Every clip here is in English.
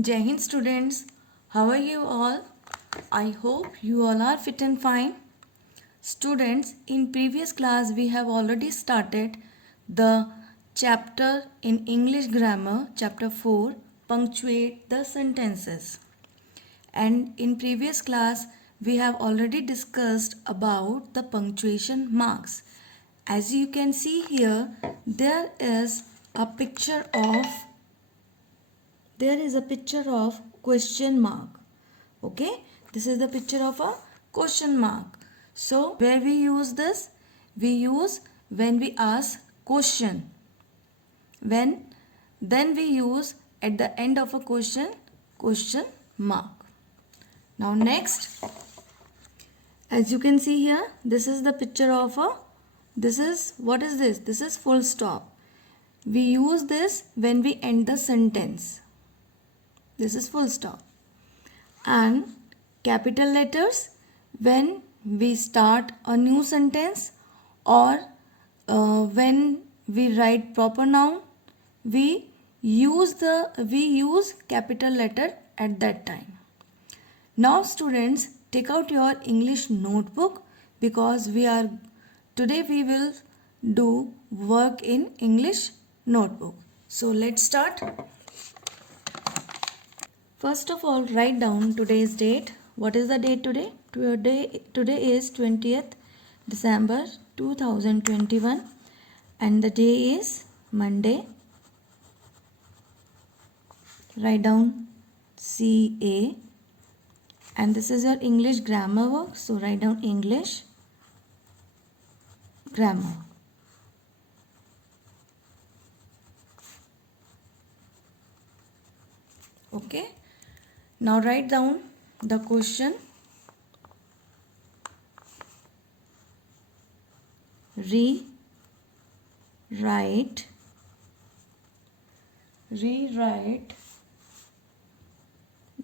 Jai Hind students, how are you all? I hope you all are fit and fine. Students, in previous class we have already started the chapter in English grammar, chapter 4, punctuate the sentences. And in previous class we have already discussed about the punctuation marks. As you can see here, there is a picture of question mark. Okay, this is the picture of a question mark. So where we use this, we use when we ask question, when then we use at the end of a question mark. Now next, as you can see here, this is the picture of a, what is this? This is full stop. We use this when we end the sentence. This is full stop. And capital letters when we start a new sentence, or when we write proper noun, we use capital letter at that time. Now students, take out your English notebook, because today we will do work in English notebook. So let's start. First of all, write down today's date. What is the date today? Today is 20th December 2021, and the day is Monday. Write down CA, and this is your English grammar work. So write down English grammar. Okay. Now write down the question. Rewrite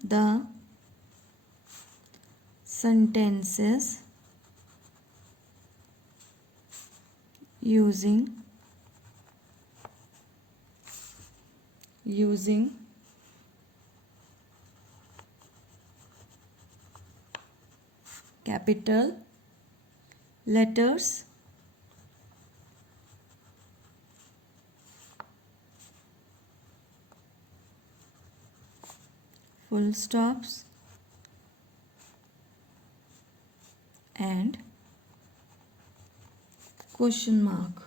the sentences using capital letters, full stops, and question mark.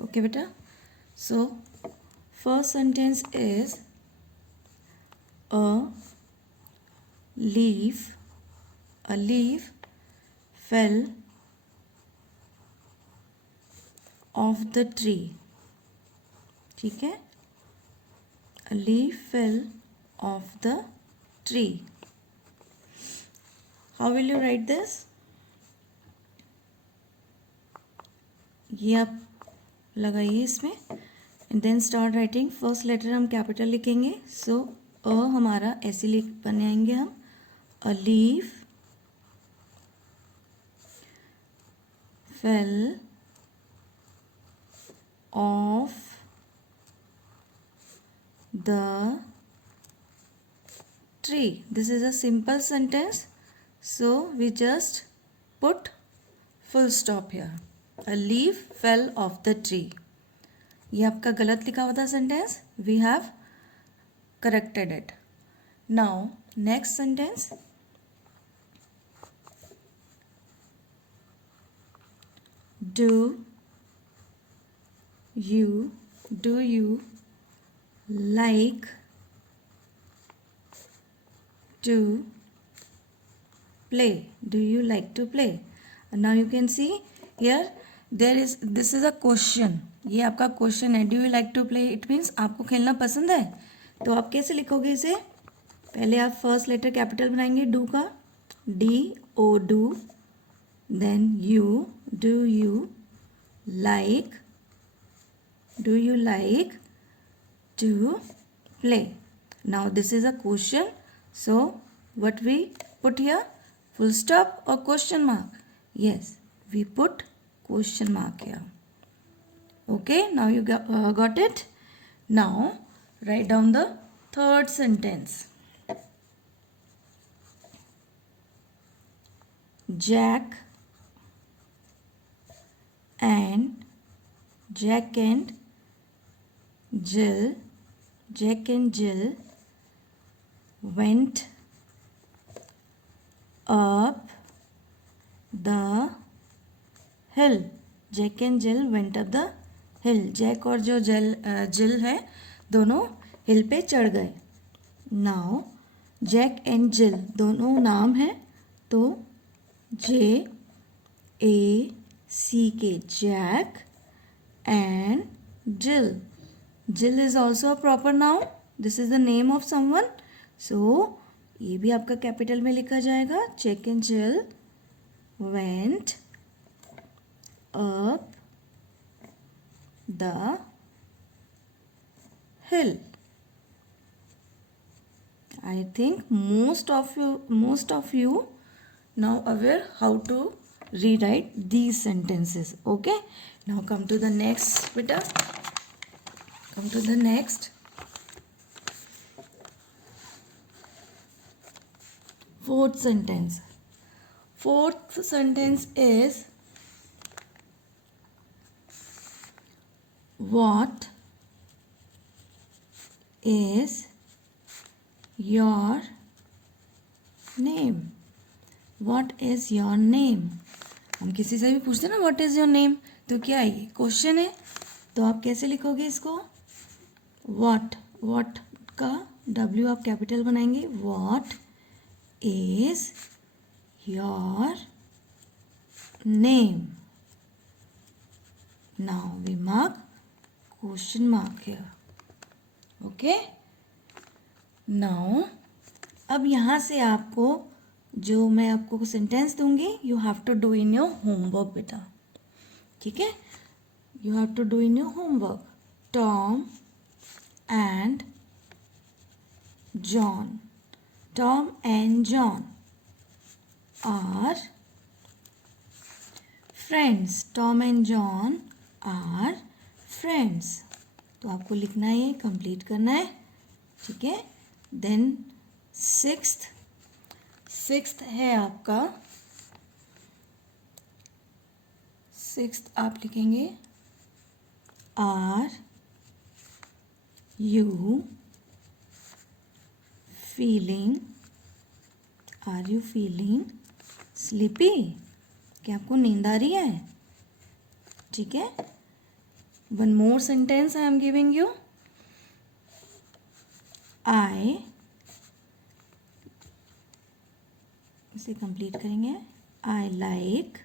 Okay beta. So first sentence is a leaf fell off the tree. ठीक है, a leaf fell off the tree. How will you write this? ये आप लगाइए इसमें, and then start writing. First letter हम capital लिखेंगे. So uh हमारा ऐसे लिख बनाएंगे हम, a leaf fell off the tree. This is a simple sentence, so we just put full stop here. A leaf fell off the tree. ये आपका गलत लिखा हुआ था sentence. We have corrected it. Now next sentence. Do you like to play? Do you like to play? And now you can see here this is a question. ये आपका question है. Do you like to play, it means आपको खेलना पसंद है. तो आप कैसे लिखोगे इसे? पहले आप फर्स्ट लेटर कैपिटल बनाएंगे डू का, DO do, then you, do you like to play. Now this is a question, so what we put here? full stop or question mark? Yes, we put question mark here. Okay, now you got it. Now write down the third sentence. Jack and Jill went up the hill. Jack and Jill went up the hill. Jack और जो जिल है दोनों हिल पे चढ़ गए. Now Jack and जिल दोनों नाम है तो JACK Jack and Jill. Jill is also a proper noun. This is the name of someone. So ये भी आपका कैपिटल में लिखा जाएगा. Jack and Jill went up the hill. I think most of you now aware how to rewrite these sentences. Okay, now come to the next beta. Come to the next. Fourth sentence. Fourth sentence is what is your name? What is your name? हम किसी से भी पूछते हैं ना what is your name, तो क्या है ये क्वेश्चन है, तो आप कैसे लिखोगे इसको? what का W आप कैपिटल बनाएंगे. what is your name? Now we mark question mark here. Okay, now अब यहाँ से आपको जो मैं आपको सेंटेंस दूंगी you have to do in your homework बेटा. ठीक है, you have to do in your homework. Tom and John. Tom and John are friends. Tom and John are friends. तो आपको लिखना है, ये कंप्लीट करना है. ठीक है, देन सिक्स्थ है आपका. सिक्स्थ आप लिखेंगे आर यू फीलिंग स्लीपी. क्या आपको नींद आ रही है? ठीक है, one more sentence I am giving you. I, इसे कंप्लीट करेंगे. I like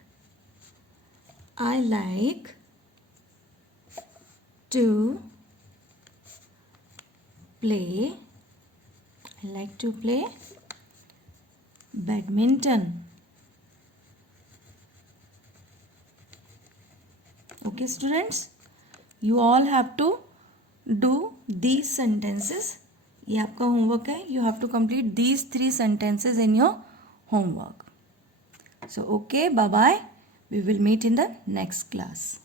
to play badminton. Okay students, you all have to do these sentences. ये आपका होमवर्क है. You have to complete these 3 sentences in your homework. So okay, bye bye. We will meet in the next class.